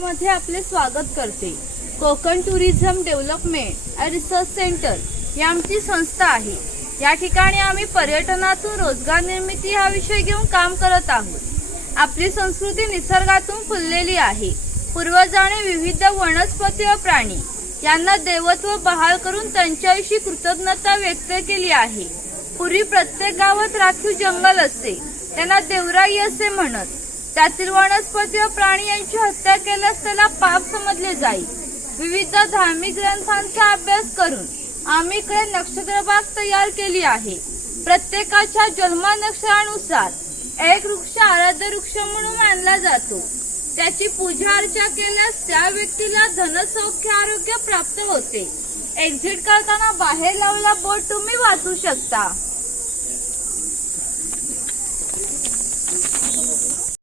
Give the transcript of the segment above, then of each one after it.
मध्ये आपले स्वागत करते. Konkan tourism development and research centre ही आमची संस्था आहे. या ठिकाणी आम्ही पर्यटनातून रोजगार निर्मिती हा विषय घेऊन काम करत आहोत. आपली संस्कृती निसर्गातून फुललेली आहे. पूर्वजाने विविध वनस्पती व प्राणी यांना देवत्व बहाल करून त्यांच्याविषयी कृतज्ञता व्यक्त केली आहे. पूर्वी प्रत्येक गावात राखीव जंगल असे त्यांना देवराई असे म्हणत त्यातील वनस्पती व प्राणी यांची हत्या केल्यास त्याला पाप समजले जाईल. विविध धार्मिक ग्रंथांचा अभ्यास करून आम्ही इकडे नक्षत्रबाग तयार केली आहे. प्रत्येकाच्या जन्म नक्षरानुसार एक वृक्ष आराध्य वृक्ष म्हणून मानला जातो. त्याची पूजा अर्चा केल्यास त्या व्यक्तीला धनसौख्य आरोग्य प्राप्त होते. एक्झिट करताना बाहेर लावला बोट तुम्ही वाचू शकता.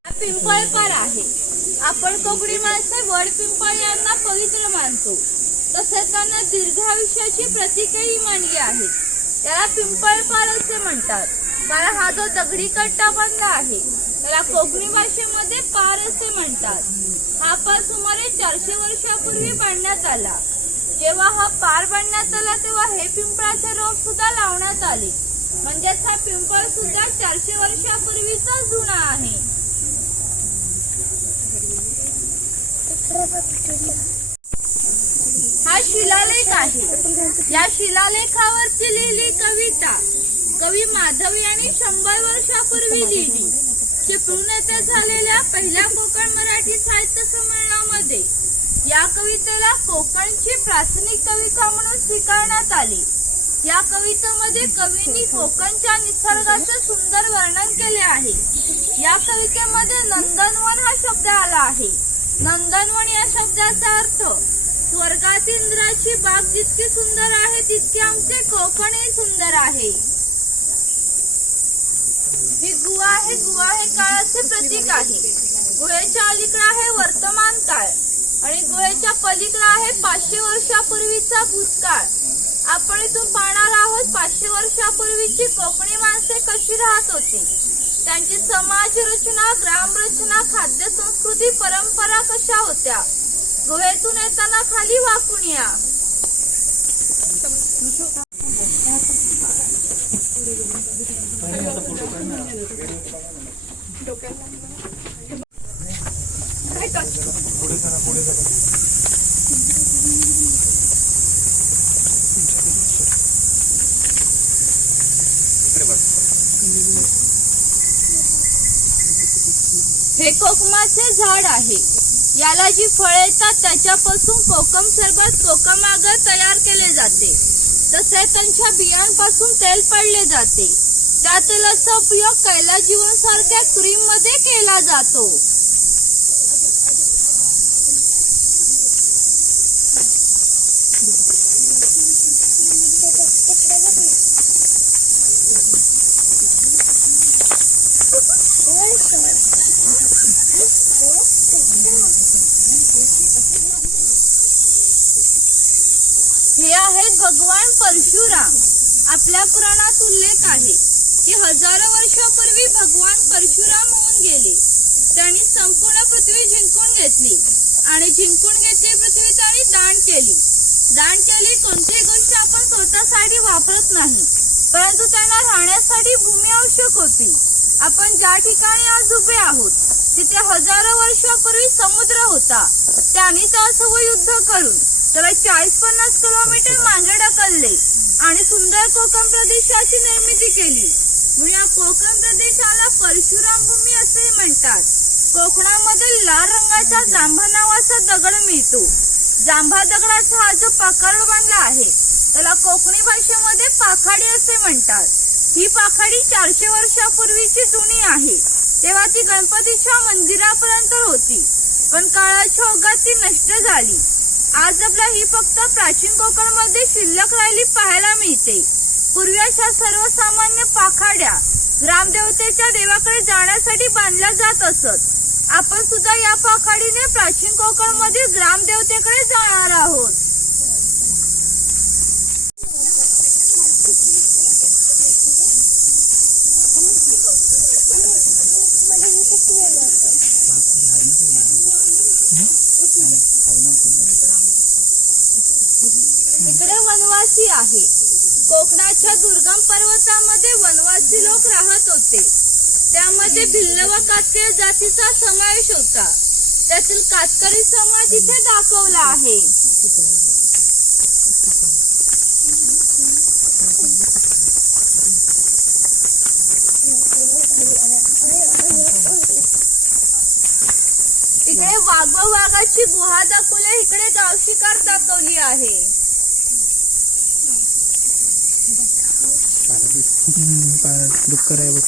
हा पिंपळकर आहे. आपण कोकणी माणसे वड पिंपळ यांना पवित्र मानतो. तसेच त्यांना दीर्घ आयुष्याची प्रतीकही मानली आहेत त्याला पिंपळपार असे म्हणतात. कारण हा जो दगडी कट्टा बांधला आहे याला कोकणी भाषेमध्ये पार असे म्हणतात. हा पार सुमारे चारशे वर्षापूर्वी बांधण्यात आला. जेव्हा हा पार बांधण्यात आला तेव्हा हे पिंपळाचे रोप सुद्धा लावण्यात आले. म्हणजेच हा पिंपळ सुद्धा चारशे वर्षापूर्वीचा जुना आहे. हा शिलालेख आहे. या शिलालेखावरची लिहिली कविता. कवी माधवी यांनी शंभर वर्षापूर्वी लिहिली. चिपळूण येथे झालेल्या पहिल्या कोकण मराठी साहित्य संमेलनामध्ये या कवितेला कोकणची प्राथमिक कविता म्हणून स्वीकारण्यात आली. या कवितेमध्ये कवींनी कोकणच्या निसर्गाचे सुंदर वर्णन केले आहे. या कवितेमध्ये नंदनवन हा शब्द आला आहे. नंदनवन या शब्दाचा अर्थ स्वर्गात इंद्राची बाग जितकी सुंदर आहे तितके आमचे कोकणही सुंदर आहे. गुहा हे गुहा हे काळाचे प्रतीक आहे. गुहेच्या अलीकडे आहे वर्तमान काळ आणि गुहेच्या पलीकडे आहे पाचशे वर्षापूर्वीचा भूतकाळ. आपण इथून पाहणार आहोत पाचशे वर्षापूर्वीची कोकणी माणसे कशी राहत होती? त्यांची समाज रचना ग्रामरचना खाद्य संस्कृती परंपरा कशा होत्या? गुहेतून येताना खाली वाकून या हे कोकमाचे झाड आहे. याला जी फळे येतात त्याच्यापासून कोकम सरबत कोकम आगर तयार केले जाते. तसेच त्यांच्या बियांपासून तेल पडले जाते. त्या तेलाचा उपयोग कैला जीवन सारख्या क्रीममध्ये केला जातो हे आहेत भगवान परशुराम आपल्या पुराणात उल्लेख आहे की हजारो वर्षापूर्वी भगवान परशुराम होऊन गेले. त्यांनी संपूर्ण पृथ्वी जिंकून घेतली आणि जिंकून घेतली पृथ्वी त्यांनी दान केली. दान केली कोणतीही गोष्ट आपण स्वतःसाठी वापरत नाही परंतु त्यांना राहण्यासाठी भूमी आवश्यक होती. आपण ज्या ठिकाणी आज उभे आहोत तिथे हजारो वर्षापूर्वी समुद्र होता. त्यांनी त्यासोबत युद्ध करून त्याला चाळीस पन्नास किलोमीटर मागे ढकलले. आणि सुंदर कोकण प्रदेशाची निर्मिती केली. म्हणून या कोकण प्रदेशाला परशुराम भूमी असे म्हणतात. कोकणामध्ये लाल रंगाचा जांभा नावाचा दगड मिळतो. जांभा दगडाचा हा जो पाकाड बांधला आहे त्याला कोकणी भाषेमध्ये पाखाडी असे म्हणतात. ही पाखाडी चारशे वर्षापूर्वीची जुनी आहे. तेव्हा ती गणपतीच्या मंदिरापर्यंत होती. पण काळाच्या ओघात ती नष्ट झाली. आज ही फक्त प्राचीन कोकणमध्ये शिल्लक राहिली पाहायला मिळते. पूर्वी अशा सर्वसामान्य पाखाड्या ग्रामदेवतेच्या देवाकडे जाण्यासाठी बांधल्या जात असत. आपण सुद्धा या पाखाडीने प्राचीन कोकण मधील ग्रामदेवतेकडे जाणार आहोत इकडे वनवासी आहे कोकणाच्या दुर्गम पर्वतामध्ये वनवासी लोक राहत होते. त्यामध्ये भिल्ल व कातकरी जातीचा समावेश होता. त्यातील कातकरी समाज इथे दाखवला आहे. इकडे वाघ वाघाची गुहा दाखवली इकडे गाव शिकार दाखवली आहे. डुक्कर आहे बघ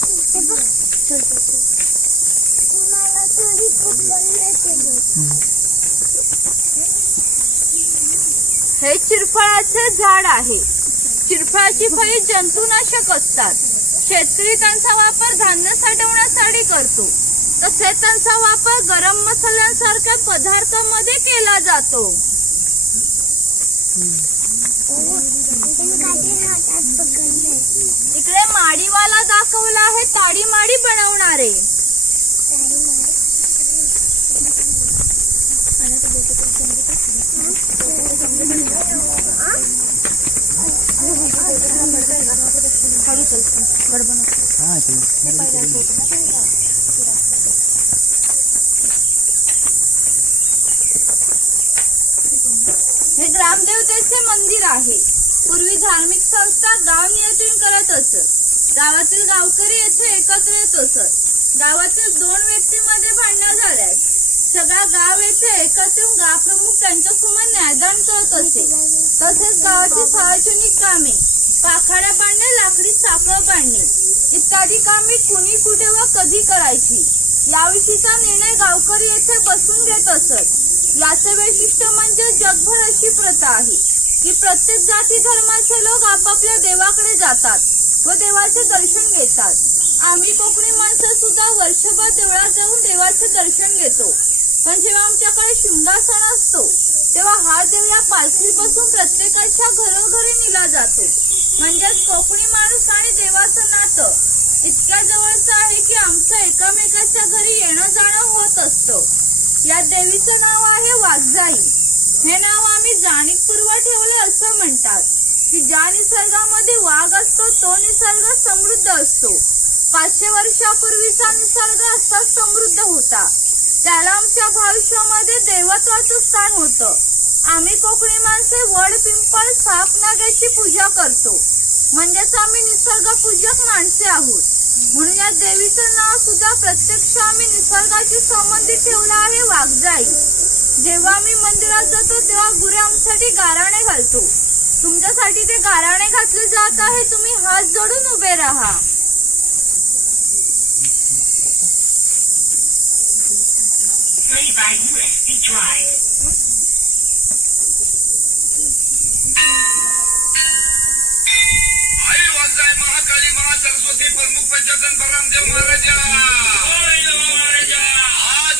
हे चिरफळाचे झाड आहे. चिरफळाची फळे जंतुनाशक असतात. शेतकरी त्यांचा वापर धान्य साठवण्यासाठी करतो. तसेच त्यांचा वापर गरम मसाल्यांसारख्या पदार्थांमध्ये केला जातो. इकडे माडीवाला दाखवला आहे ताडी माडी बनवणारे. हे ग्रामदेवतेचे मंदिर आहे. पूर्वी धार्मिक संस्था गाव नियोजन करत असत. गावातील गावकरी येथे एकत्र येत असत. गावातील दोन व्यक्तीमध्ये भांडणं झाल्यास सगळा गाव येथे एकत्र येऊन गावप्रमुख त्यांच्यासमोर न्यायदान करत असे. तसेच गावाची सार्वजनिक कामे पाखाड्या बांधणे लाकडी साखळ बांधणे इत्यादी कामे कुणी कुठे व कधी करायची? याविषयीचा निर्णय गावकरी येथे बसून घेत असत. याचे वैशिष्ट्य म्हणजे जगभर अशी प्रथा आहे. की प्रत्येक जाती धर्माचे लोक आपापल्या देवाकडे जातात व देवाचे दर्शन घेतात. आम्ही कोकणी माणसं सुद्धा वर्षभर देवळात जाऊन देवाचे दर्शन घेतो. पण जेव्हा आमच्याकडे शिमगा सण असतो तेव्हा हा देव या पालखीत बसून प्रत्येकाच्या घरोघरी नेला जातो. म्हणजेच कोकणी माणूस आणि देवाचं नातं इतक्या जवळचं आहे की आमचं एकामेकाच्या घरी येणं जाणं होत असतं. या देवीचं नाव आहे वाघजाई. हे नाव आम्ही जाणीवपूर्वक ठेवलं असं म्हणतात. की ज्या निसर्गामध्ये वाघ असतो तो निसर्ग समृद्ध असतो. पाचशे वर्षापूर्वीचा निसर्ग असा समृद्ध होता. त्याला आमच्या भविष्यामध्ये देवत्वाचं स्थान होतं. आम्ही कोकणी माणसे वड पिंपळ साप नागाची पूजा करतो. म्हणजेच आम्ही निसर्ग पूजक माणसे आहोत. म्हणून या देवीचं नाव सुद्धा प्रत्यक्ष आम्ही निसर्गाशी संबंधित ठेवलं आहे वाघजाई. जेव्हा आम्ही मंदिरात जातो तेव्हा गुरे आमच्यासाठी गाराणे घालतो. तुमच्यासाठी ते गाराणे घातले जात आहे तुम्ही हात जोडून उभे राहा. महाकाली महासरस्वती प्रमुख पंचतन रामदेव महाराज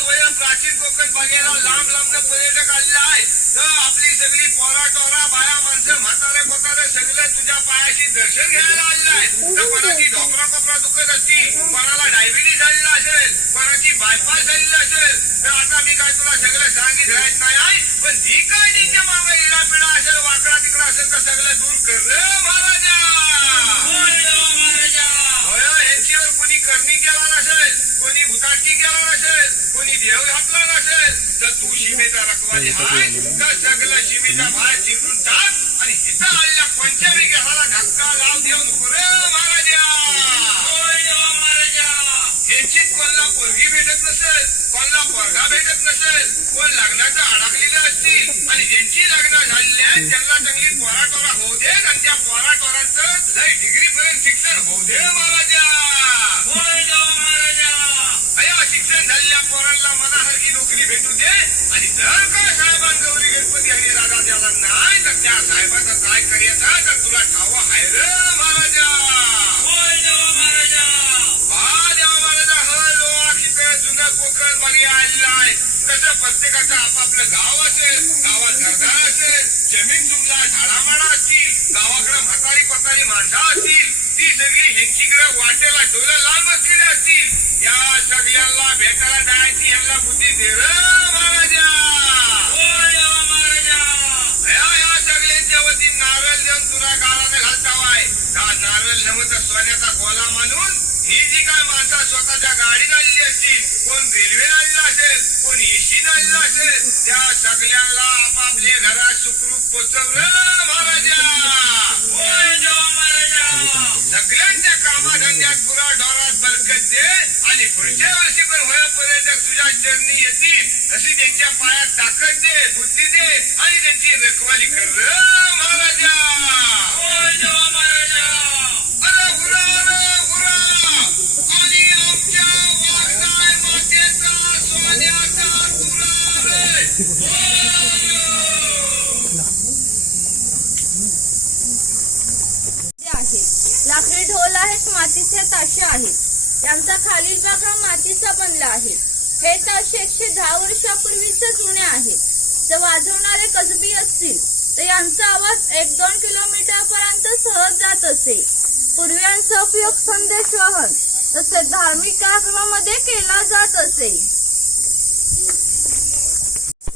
आज वय प्राचीन कोकण बघायला लांब लांब पर्यटक आलेले आहेत. तर आपली सगळी पोरा टोरा बाया माणसं म्हातारे कोतारे सगळे तुझ्या पायाशी दर्शन घ्यायला आलेले आहेत. तर कोणाची ढोकरा कोपरा दुखत असती कोणाला डायबिटीस झालेला असेल कोणाची बायपास झालेली असेल. तर आता मी काय तुला सगळं सांगित राहत नाही आहे पण जी काय तिच्यामागे इडा पिडा असेल वाकडा तिकडा असेल तर सगळं दूर कर रे महाराजा. होय, यांच्यावर कोणी करणी केला नसेल कोणी भूताटकी केला नसेल कोणी देव घातला नसेल तर तू शिमेचा रखवाली हाय तर सगळं शिमेचा बाहेर जिंकून टाक आणि इथं आलेल्या पंचमी घराला धक्का लाव देऊ नको रे महाराजा यांची कोणला पोरगी भेटत नसेल कोणला पोरगा भेटत नसेल कोण लग्नाचं अडकलेलं असतील आणि ज्यांची लग्न झालेली आहेत त्यांना चांगली पोरा टोरा होऊ दे आणि त्या पोरा टोरांचं लय डिग्री पर्यंत शिक्षण होऊ दे महाराजा. अया शिक्षण झालेल्या पोरांना मनासारखी नोकरी भेटू दे आणि जर का साहेबां गौरी गणपती आणि राजा द्याला नाही तर त्या साहेबाचं काय करायचं? तर तुला ठाव आहे रे महाराजा बा देवा महाराजा ह लोक इथं जुनं कोकण कोकण बघी आलेला आहे तसं प्रत्येकाचं आपापलं गाव असेल गावात घरदार असेल जमीन जुमला झाडामाडा असतील गावाकडे म्हातारी पतारी माणसा असतील ती सगळी ह्यांचीकडे वाटेला डोलं लांब असलेली असतील. या सगळ्यांना भेटायला जायची यांना बुद्धी दे महाराजा. या सगळ्यांच्या वतीने नारळ देऊन तुला गाळाने घालतावाय का नारळ नव्हतं सोन्याचा गोला मानून ही जी काय माणसं स्वतःच्या गाडीत आलेली असतील कोण रेल्वे आलेला असेल कोण एशीन आलेला असेल त्या सगळ्यांना आपापले घरात सुखरूप पोचवलं र महाराजा. होय सगळ्यांच्या कामाधंद्यात पुरा ढोरात बरकत दे आणि पुढच्या वर्षी पण होय पर्यटक तुझ्या चरणी येतील अशी त्यांच्या पायात ताकद दे बुद्धी दे आणि त्यांची रखवाली कर र महाराजा. खालील भाग हा मातीचा बनला आहे. हे ताशे एकशे दहा वर्षापूर्वीचे जुने आहेत जर वाजवणारे कसबी असतील तर यांचा आवाज एक दोन किलोमीटर पर्यंत सहज जात असे. पूर्वी यांचा उपयोग संदेश वहन तसेच धार्मिक कार्यक्रमामध्ये केला जात असे.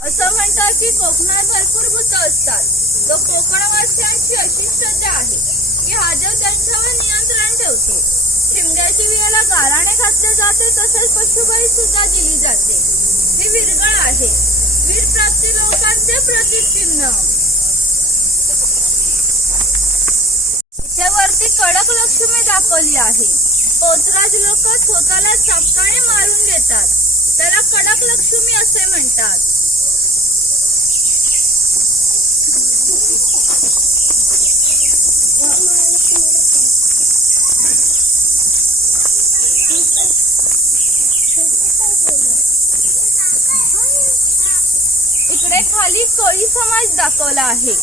असं म्हणतात की कोकणात भरपूर भूत असतात. तो कोकणवासियांची अशी श्रद्धा आहे. की हा देव त्यांच्यावर नियंत्रण ठेवतो. शिमग्याची वियाला गाराणे घातले जाते तसेच पशुबळी सुद्धा दिली जाते. हे विरगळ आहे. वीर प्राप्ती लोकांचे प्रतीक चिन्ह वरती कडक लक्ष्मी दाखवली आहे. पोतराज लोक स्वतःला चपकाने मारून घेतात त्याला कडक लक्ष्मी असे म्हणतात इकडे खाली कोळी समाज दाखवला आहे.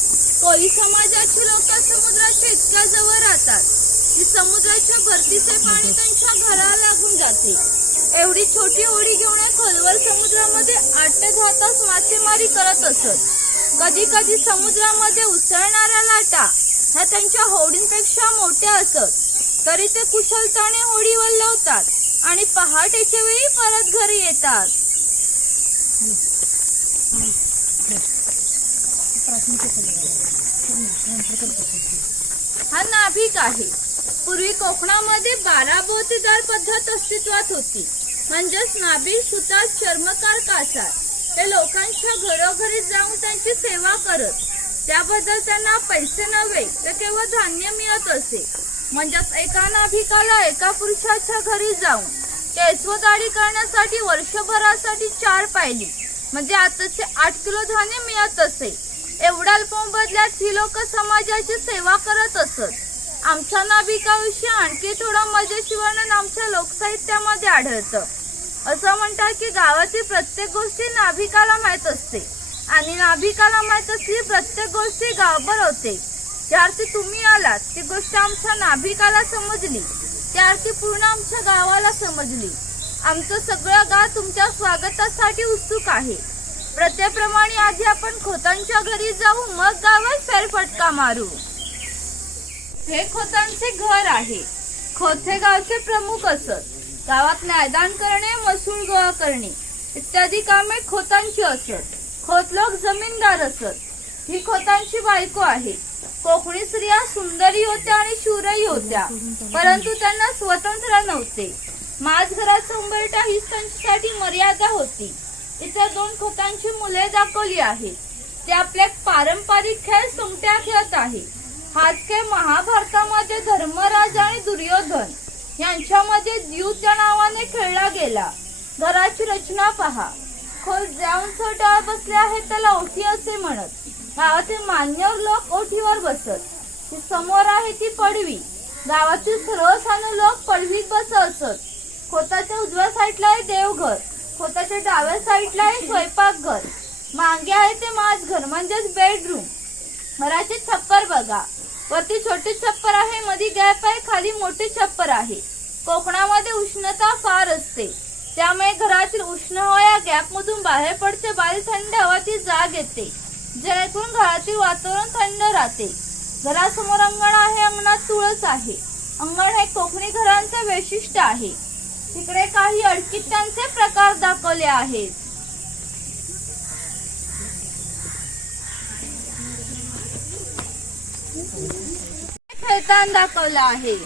कोळी समाजाचे लोक समुद्राच्या इतक्या जवळ राहतात की समुद्राच्या भरतीचे पाणी त्यांच्या घराला लागून जाते. एवढी छोटी होडी घेऊन खोलवर समुद्रामध्ये आठ ते दहा तास मासेमारी करत असत. कधी कधी समुद्रामध्ये उसळणाऱ्या लाटा ह्या त्यांच्या होडींपेक्षा मोठ्या असत. तरी ते कुशलताने होडी वल्लवतात आणि पहाटेच्या वेळी परत घरी येतात. हा नाभिक आहे. पूर्वी कोकणामध्ये बारा बोतीदार पद्धत अस्तित्वात होती. म्हणजेच नाभिक सुतार चर्मकार कासार. ते लोकांच्या घरोघरी जाऊन त्यांची सेवा करत. त्याबद्दल त्यांना पैसे नव्हे तर केवळ धान्य मिळत असे. म्हणजेच एका नाभिकाला एका पुरुषाच्या घरी जाऊन केसवदाडी करण्यासाठी वर्षभरासाठी चार पायली. म्हणजे आताचे आठ किलो धान्य मिळत असे. एवढ्या अल्प बदल्यात ही लोक समाजाची सेवा करत असत. आमच्या नाभिकाविषयी आणखी थोडं मजेशी वर्णन आमच्या लोकसाहित्यामध्ये आढळतं. असं म्हणतात की गावातील प्रत्येक गोष्टी नाभिकाला माहीत असते. आणि नाभिकाला माहीत असली प्रत्येक गोष्टी गावभर होते. ज्या अर्थी तुम्ही आलात ती गोष्ट आमच्या नाभिकाला समजली. त्या अर्थी पूर्ण आमच्या गावाला समजली. आमचं सगळं गाव तुमच्या स्वागतासाठी उत्सुक आहे. प्रत्येप्रमाणे आधी आपण खोतांच्या घरी जाऊ मग गावात फेरफटका मारू. हे खोतांचे घर आहे. खोत हे गावचे प्रमुख असत. गावात न्यायदान करणे महसूल गोळा करणे इत्यादी कामे खोतांची असत. खोत लोक जमीनदार असत. ही खोतांची बायको आहे. कोकणी स्त्रिया सुंदरी होत्या आणि शूरही होत्या परंतु त्यांना स्वतंत्र नव्हते. माझ घराचा उंबरटा हीच त्यांच्यासाठी मर्यादा होती. इथे दोन खोतांची मुले दाखवली आहेत. ते आपले पारंपरिक खेळ सुमट्या खेळत आहे हाच खेळ महाभारतामध्ये धर्मराज आणि दुर्योधन यांच्यामध्ये द्यूत या नावाने खेळला गेला. घराची रचना पहा. खोल जाऊन छोटा बसले आहेत त्याला ओठी असे म्हणत. गावातील मान्यवर लोक ओठीवर बसत. समोर आहे ती पडवी. गावातील सर्वसाधारण लोक पडवीत बसत असत. खोताच्या उजव्या साईडला आहे देवघर. खोताच्या डाव्या साईडला आहे स्वयंपाकघर मागे आहे ते माझघर म्हणजेच बेडरूम घराचे छप्पर बघा. वरती छोटे छप्पर आहे मध्ये गॅप आहे खाली मोठे छप्पर आहे. कोकणामध्ये उष्णता फार असते. त्यामुळे घरातील उष्ण हवा या गॅपमधून बाहेर पडते बाहेर थंड हवा ती जाग येते. जेणेकरून घरातील वातावरण थंड राहते. घरासमोर अंगण आहे अंगणात तुळस आहे. अंगण हे कोकणी घरांचे वैशिष्ट्य आहे. तिकडे काही अडकित्यांचे प्रकार दाखवले आहेत. खेळताना दाखवलं आहे.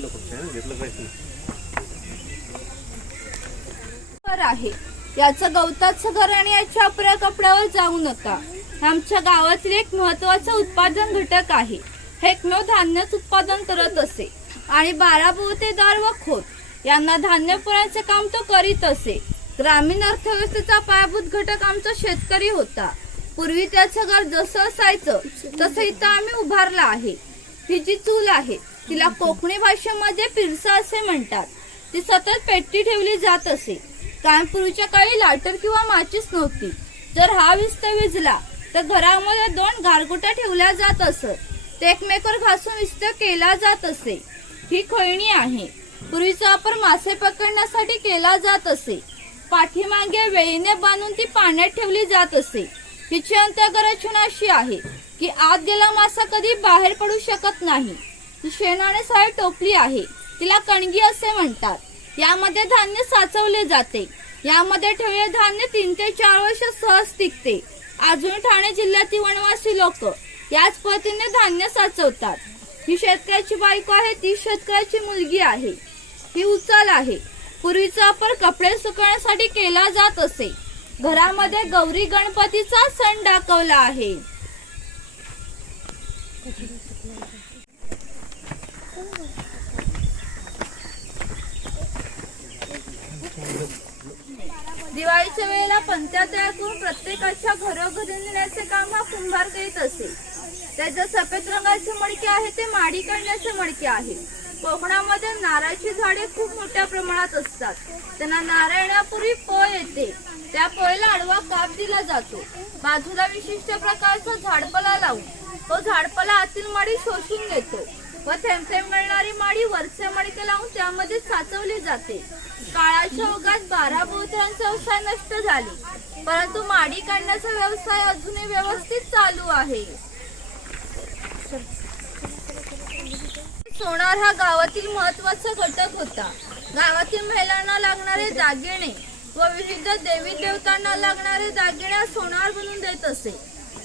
घेतलं फक्त घेतलं घर आहे. याचं गवताचं घर आणि याच्या आपल्या कपड्यावर जाऊ नका. हे आमच्या गावातील एक महत्वाचं उत्पादन घटक आहे. हे एकमेव धान्यच उत्पादन करत असे. आणि बारा बहुतेदार व खोत यांना धान्य पुरवण्याचे काम तो करीत असे. ग्रामीण अर्थव्यवस्थेचा पायाभूत घटक आमचा शेतकरी होता. पूर्वी त्याचं घर जसं असायचं तसं इथं आम्ही उभारलं आहे. ही जी चूल आहे तिला कोकणी भाषेमध्ये पिरसा असे म्हणतात. ती सतत पेटी ठेवली जात असे. कारण पूर्वीच्या काळी लाटर किंवा माचीस नव्हती. जर हा विस्त विजला तर घरामध्ये दोन गारगुट्या ठेवल्या जात असत. ते एकमेकर घासून विस्त केला जात असे. ही खळणी आहे. पूर्वीचा वापर मासे पकडण्यासाठी केला जात असे. पाठीमागे वेळीने बांधून ती पाण्यात ठेवली जात असे. हिची अंतर्गरचना अशी आहे की आत गेला मासा कधी बाहेर पडू शकत नाही. शेणाने सहाय टोपली आहे. तिला कणगी असे म्हणतात. यामध्ये धान्य साचवले जाते. यामध्ये ठेवले धान्य तीन ते चार वर्ष सहज टिकते. अजून ठाणे जिल्ह्यातील वनवासी लोक याच पद्धतीने धान्य साचवतात. ही शेतकऱ्याची बायको आहे ती शेतकऱ्याची मुलगी आहे. ही उचल आहे. पूर्वीचा वापर कपडे सुकवण्यासाठी केला जात असे. घरामध्ये गौरी गणपतीचा सण दाखवला आहे. दिवाळीच्या वेळेला पंत्या तयार करून प्रत्येकाच्या घरोघरी नेण्याचे काम हा कुंभार करीत असे. त्याच्या सफेद रंगाचे मडके आहे ते माडी काढण्याचे मडके आहे. कोकणामध्ये नारळाची झाडे खूप मोठ्या प्रमाणात असतात. त्यांना नारळ येण्यापूर्वी पोळ येते. त्या पोळीला आडवा काप दिला जातो. बाजूला विशिष्ट प्रकारचा झाडपला लावून तो झाडपला आतील माडी शोषून घेतो. व थेंब थेंब मिळणारी माडी वरच्या मडके लावून त्यामध्ये साचवली जाते. काळाच्या ओघात बारा बोथ्यांचा व्यवसाय नष्ट झाली. परंतु माडी काढण्याचा व्यवसाय अजूनही व्यवस्थित चालू आहे. सोनार हा गावातील महत्त्वाचा घटक होता. गावातील महिलांना लागणारे दागिने व विविध देवी देवतांना लागणारे दागिने सोनार बनून देत असे.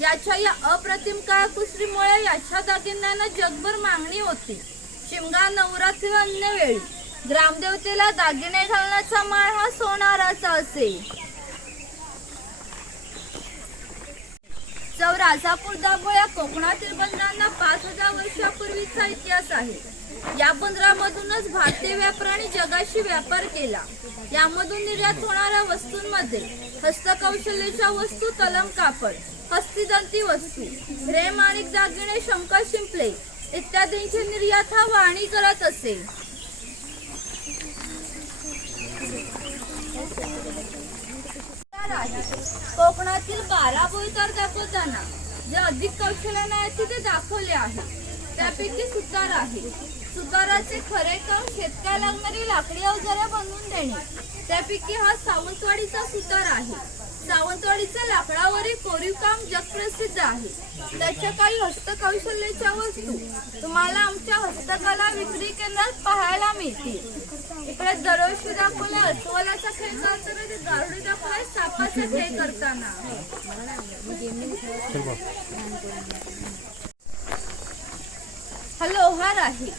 याच्या या अप्रतिम काळकुसरीमुळे याच्या दागिन्यांना जगभर मागणी होती. शिमगा नवरात्री अन्य वेळी ग्रामदेवतेला दागिने घालण्याचा माळ हा सोनाराचा असे चौ राजापूर दाभो या कोकणातील बंदरांना पाच हजार वर्षापूर्वीचा इतिहास आहे. या बंदरामधूनच भारतीय व्यापाऱ्यांनी जगाशी व्यापार केला. यामधून निर्यात होणाऱ्या वस्तूंमध्ये हस्तकौशल्याच्या वस्तू तलम कापड हस्तिदंती वस्तू रेम आणि दागिने शंकर शिंपले इत्यादींची निर्यात हा वाणी करत असेल आहे कोकणातील बारा बोईतर दाखवताना जे अधिक कौशल्याने आहे ते दाखवले आहे. त्यापैकी सुतार आहे. सुताराचे खरे काम शेतकऱ्याला लागणारी लाकडी अवजारे बनवून देणे. त्यापैकी हा सावंतवाडीचा सुतार आहे. सावंतवाडीच्या लाकडावरील कोरीव काम जगप्रसिद्ध आहे. त्याच्या काही हस्तकौशल्याच्या वस्तू तुम्हाला आमच्या हस्तकला विक्री केंद्रात पाहायला मिळतील. इकडे दरवर्षी दाखवले अस्वलाचा खेळ करताना ते म्हणजे गारुडी दाखवले सापाचा खेळ करताना. हा लोहार आहे.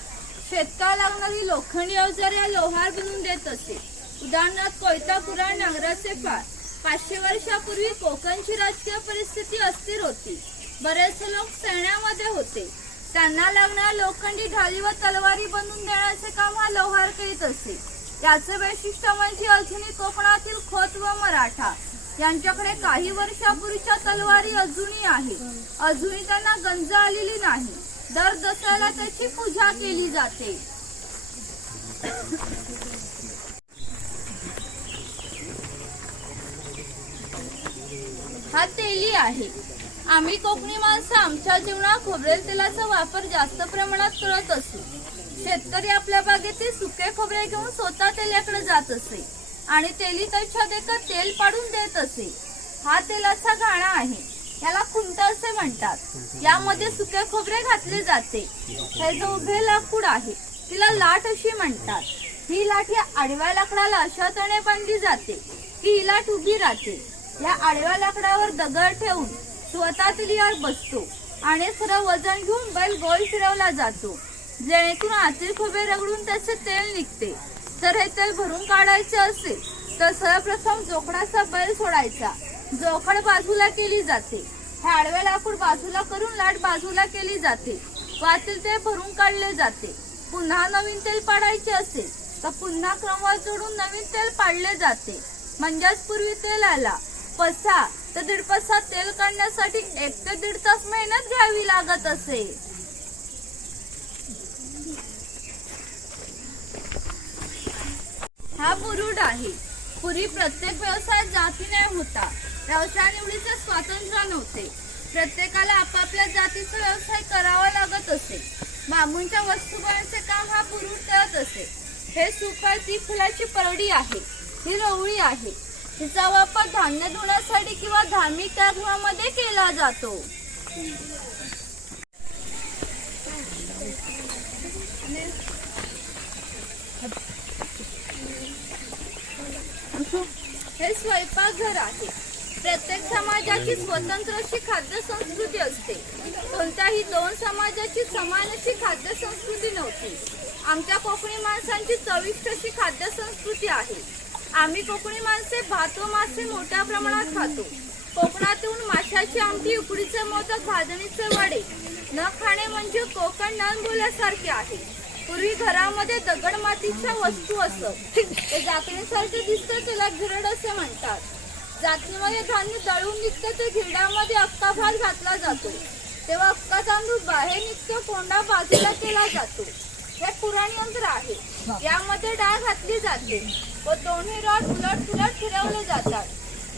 शेतकाला लागणारी लोखंडी अवजारे या लोहार बनवून देत असे. उदाहरणार्थ कोयता पुरा नांगराचे पार. पाचशे वर्षापूर्वी कोकणची राजकीय परिस्थिती अस्थिर होती. बरेचसे लोक सैन्यामध्ये होते. त्यांना लग्ना लोखंडी ढाली व तलवारी बनवून देण्याचे काम हा लोहार करीत असे. याचे वैशिष्ट्य म्हणजे अजूनही कोकणातील खोत व मराठा. यांच्याकडे काही वर्षापूर्वीच्या तलवारी अजूनही आहे. अजूनही त्यांना गंज आलेली नाही. दर दसऱ्याला त्याची पूजा केली जाते. हा तेली आहे. आम्ही कोकणी माणसं आमच्या जीवनात खोबरेल तेलाचा वापर जास्त प्रमाणात करत असू. शेतकरी आपल्या बागेतील सुके खोबरे घेऊन स्वतः तेल्याकडे जात असे आणि तेली त्याच्या देखत तेल पाडून देत असे. हा तेलाचा गाणा आहे. याला खुंट असे म्हणतात. यामध्ये सुके खोबरे घातले जाते. हे जो उभे लाकूड आहे तिला लाट अशी म्हणतात. ही लाट या आडव्या लाकडाला अशा तणे बांधली जाते की ही लाट उभी राहते. या आडव्या लाकडावर दगड ठेवून स्वतःतील तिलीवर बसतो आणि सरळ वजन घेऊन बैल गोल फिरवला जातो. जेणेकरून आतील खोबे रगडून त्याचे तेल निघते. तर हे तेल भरून काढायचे असेल तर सर्वप्रथम जोखडाचा बैल सोडायचा. जोखड बाजूला केली जाते. हे आडवे लाकूड बाजूला करून लाट बाजूला केली जाते. वातील तेल भरून काढले जाते. पुन्हा नवीन तेल पाडायचे असेल तर पुन्हा क्रमवार जोडून नवीन तेल पाडले जाते. म्हणजेच पूर्वी तेल आला. पसा. तर दीड पसा तेल काढण्यासाठी एक ते दीड तास मेहनत घ्यावी लागत असे. हा बुरुड आहे. पूर्वी प्रत्येक व्यवसायात जातीने होता. व्यवसाय निवडीचे स्वातंत्र्य नव्हते. प्रत्येकाला आपापल्या जातीचा व्यवसाय करावा लागत असे. बांबूंच्या वस्तू बनवण्याचे काम हा बुरुड करत असे. हे सुख ती फुलाची परडी आहे. ही रवळी आहे. तिचा वापर धान्य धुण्यासाठी किंवा धार्मिक कार्यक्रमामध्ये केला जातो. हे स्वयंपाकघर आहे. प्रत्येक समाजाची स्वतंत्र अशी खाद्य संस्कृती असते. कोणत्याही दोन समाजाची समान अशी खाद्य संस्कृती नव्हती. आमच्या कोकणी माणसांची चविष्ट अशी खाद्य संस्कृती आहे. आम्ही कोकणी माणसे भात व मासे मोठ्या प्रमाणात खातो. कोकणातून माशाची आमटी उकडीचे मोदक भाजणीचे वडे. न खाणे म्हणजे कोकण न बोलल्यासारखे आहे. पूर्वी घरामध्ये दगड मातीच्या वस्तू असत. ते जाकणीसारखे दिसतं त्याला घिरड असे म्हणतात. जातीमध्ये धान्य दळून निघतं ते गिरडामध्ये अक्का भात घातला जातो. तेव्हा अक्का तांदूळ बाहेर निघतो कोंडा बाजूला केला जातो. हे पुराण यंत्र आहे. यामध्ये डाळ घातली जाते व दोन्ही रॉड उलट सुलट फिरवले जातात.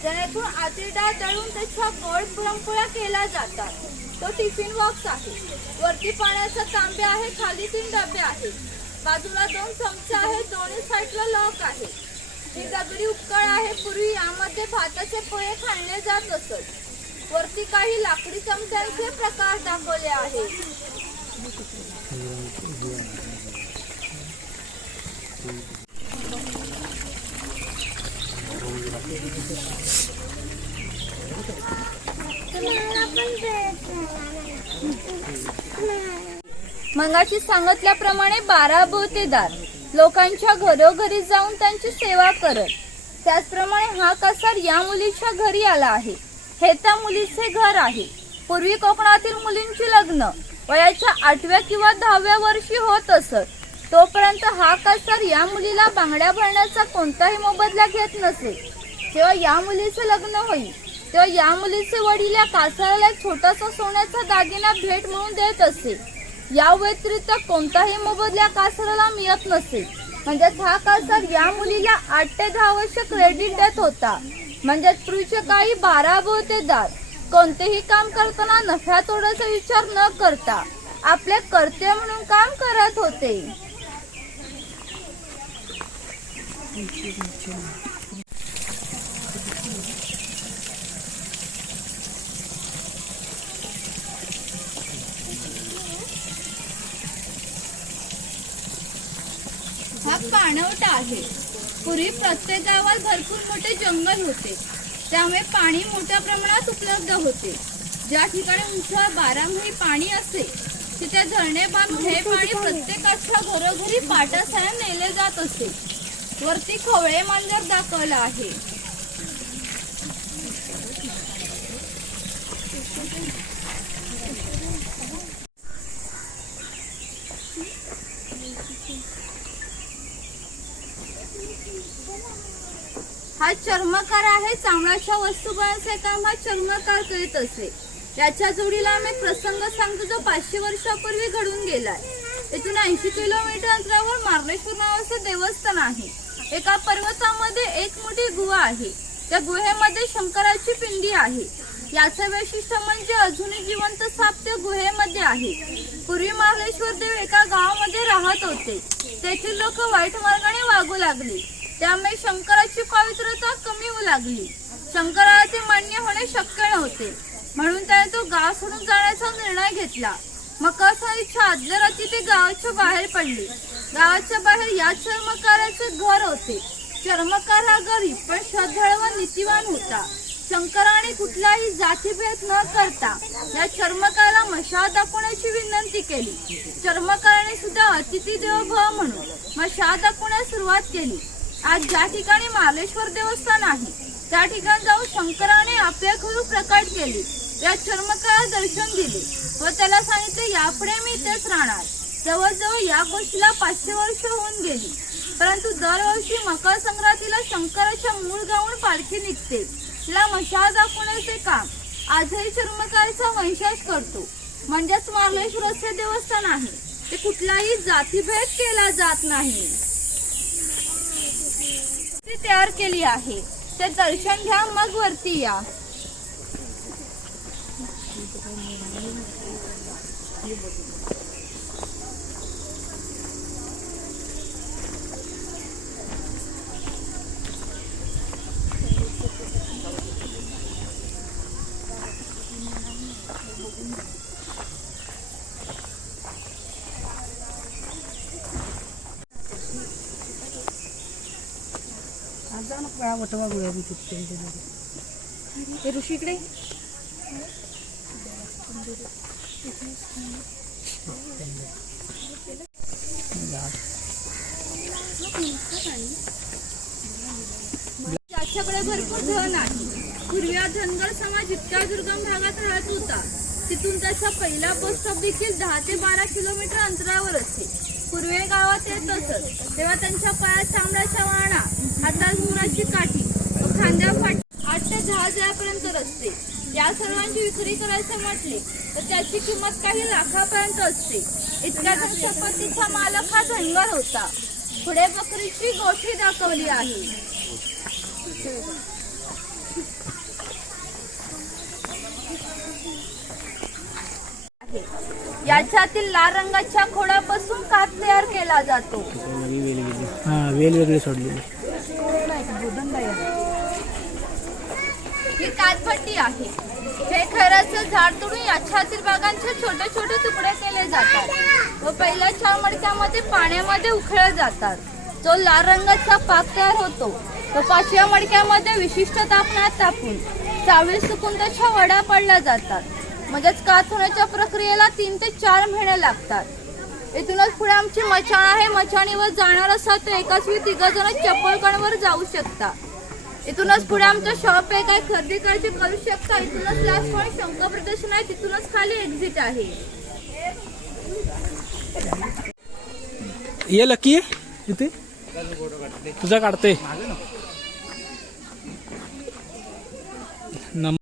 जेणेकरून आतील डाळ दळून त्याच्या गोड पुरणपोळ्या केल्या जातात. तो टिफिन बॉक्स आहे. वरती पाण्याचा तांबे आहे खाली तीन डबे आहेत. बाजूला दोन चमचे आहेत दोन्ही साईडला लॉक आहे. ही दगडी उपकळ आहे पूर्वी यामध्ये भाताचे पोहे खाल्ले जात असत. वरती काही लाकडी चमच्यांचे प्रकार दाखवले आहेत. मंगाशी सांगितल्याप्रमाणे बारा बोतेदार लोकांच्या घरोघरी जाऊन त्यांची सेवा करत. त्याचप्रमाणे हा कसार या मुलीच्या घरी आला आहे. हे त्या मुलीचे घर आहे. पूर्वी कोकणातील मुलींची लग्न वयाच्या आठव्या किंवा दहाव्या वर्षी होत असत. तोपर्यंत हा कसार या मुलीला बांगड्या भरण्याचा कोणताही मोबदला घेत नसे. तेव्हा या मुलीचं लग्न होईल. तेव्हा या मुलीचे वडील या कासाराला एक छोटासा सोन्याचा दागिना भेट म्हणून देत असे. या व्यतिरिक्त कोणताही मोबदला कासाराला मिळत नसे. म्हणजेच हा कासार या मुलीला आठ ते दहा वर्ष क्रेडिट देत होता. म्हणजे पूर्वीचे काही बारा बोतेदार कोणतेही काम करताना नफ्या तोड्याचा विचार न करता आपले कर्तव्य म्हणून काम करत होते. पाणवठा आहे. पूर्वी प्रत्येक गावात भरपूर मोठे जंगल होते. त्यामुळे पाणी मोठ्या प्रमाणात उपलब्ध होते. ज्या ठिकाणी उंच बारामाही पाणी असे तिथे धरणे बांधून हे पाणी प्रत्येकाच्या घरोघरी पाटासाहेब नेले जात असे. वरती खवळे मांजर दाखवलं आहे हा प्रकार आहे चामडाच्या वस्तू बनवण्याचे काम हा चर्मकार करीत असे. याच्या जोडीला आम्ही प्रसंग सांगतो जो पाचशे वर्षापूर्वी घडून गेलाय. इथून ऐंशी किलोमीटर अंतरावर मार्लेश्वर नावाचं देवस्थान आहे. एका पर्वतामध्ये एक मोठी गुहा आहे. त्या गुहेमध्ये शंकराची पिंडी आहे. याचं वैशिष्ट्य म्हणजे अजूनही जिवंत साप त्या गुहेमध्ये आहे. पूर्वी महालेश्वर देव एका गावामध्ये राहत होते. तेथील लोक वाईट मार्गाने वागू लागले. त्यामुळे शंकराची पवित्रता कमी होऊ लागली. शंकराला ते मान्य होणे शक्य नव्हते. म्हणून त्याने तो गाव सोडून जाण्याचा निर्णय घेतला. मकर संक्रांतीच्या आदल्या रात्री ते गावाच्या बाहेर पडले. गावाच्या बाहेर या चर्मकाराचे घर होते. चर्मकार हा गरीब पण श्रद्धाळ व नीतिवान होता. शंकराने कुठलाही जातीभेद न करता या चर्मकाला मशाल दाखवण्याची विनंती केली. चर्मकाराने सुद्धा अतिथी देवभव म्हणून मशाल दाखवण्यास सुरुवात केली. आज ज्या ठिकाणी मालेश्वर देवस्थान आहे त्या ठिकाणी जाऊन शंकराने आपल्या गुरु प्रकट केले. या चर्मकाला दर्शन दिले व त्याला सांगितले यापुढे मी इथेच राहणार. जवळजवळ या गोष्टीला पाचशे वर्ष होऊन गेली. परंतु दरवर्षी मकर संक्रांतीला शंकराच्या मूळ गावून पालखी निघते. तिला मशाल दाखवण्याचे काम आजही चर्मकाराचा वंशज करतो. म्हणजेच मार्लेश्वर असे देवस्थान आहे. ते कुठलाही जातीभेद केला जात नाही. तयार केली आहे. ते दर्शन घ्या मग वरती या. हे ऋषीकडे त्याच्याकडे भरपूर धन आहे. पूर्वी धनगर समाज इतक्या दुर्गम भागात राहत होता. तिथून त्याचा पहिला बस स्टॉप देखील दहा ते बारा किलोमीटर अंतरावर असे पूर्वे गावात येत असत. तेव्हा त्यांच्या पायात चामड्याच्या वाणा हातात मुराची काठी व खांद्या फाट आठ ते दहा हजारापर्यंत असते या सर्वांची विक्री करायचे म्हटले तर त्याची किंमत काही लाखापर्यंत असते. इतक्या संपत्तीचा मालक हा धनगर होता. पुढे बकरीची गोठी दाखवली आहे. याच्यातील लाल रंगाच्या खोडापासून कात तयार केला जातो. हा वेल वेगळे सोडलेले. ही कातपट्टी आहे. हे खैराचं झाड तोडून याच्यातील बागांचे छोटे छोटे तुकडे केले जातात. व पहिल्या चार मडक्यामध्ये पाण्यामध्ये उखळले जातात. जो लाल रंगाचा पाक तयार होतो तो पाचव्या मडक्यामध्ये विशिष्ट तापण्यात तापून सुकून त्याच्या वड्या पडल्या जातात. म्हणजेच कात होण्याच्या प्रक्रियेला तीन ते चार महिने लागतात. इथूनच पुढे आमची मचाण आहे. मचाणीवर जाणार असाल तर एकाच वेळी तिघ जण चप्पलकणवर जाऊ शकता. इथूनच पुढे आमच्या शॉप आहे. काय खरेदी करायची करू शकता. इथूनच लास्ट पॉईंट शंकर प्रदर्शन आहे. तिथूनच खाली एक्झिट आहे. ये लकी आहे? इथे? तुझा काढते. नम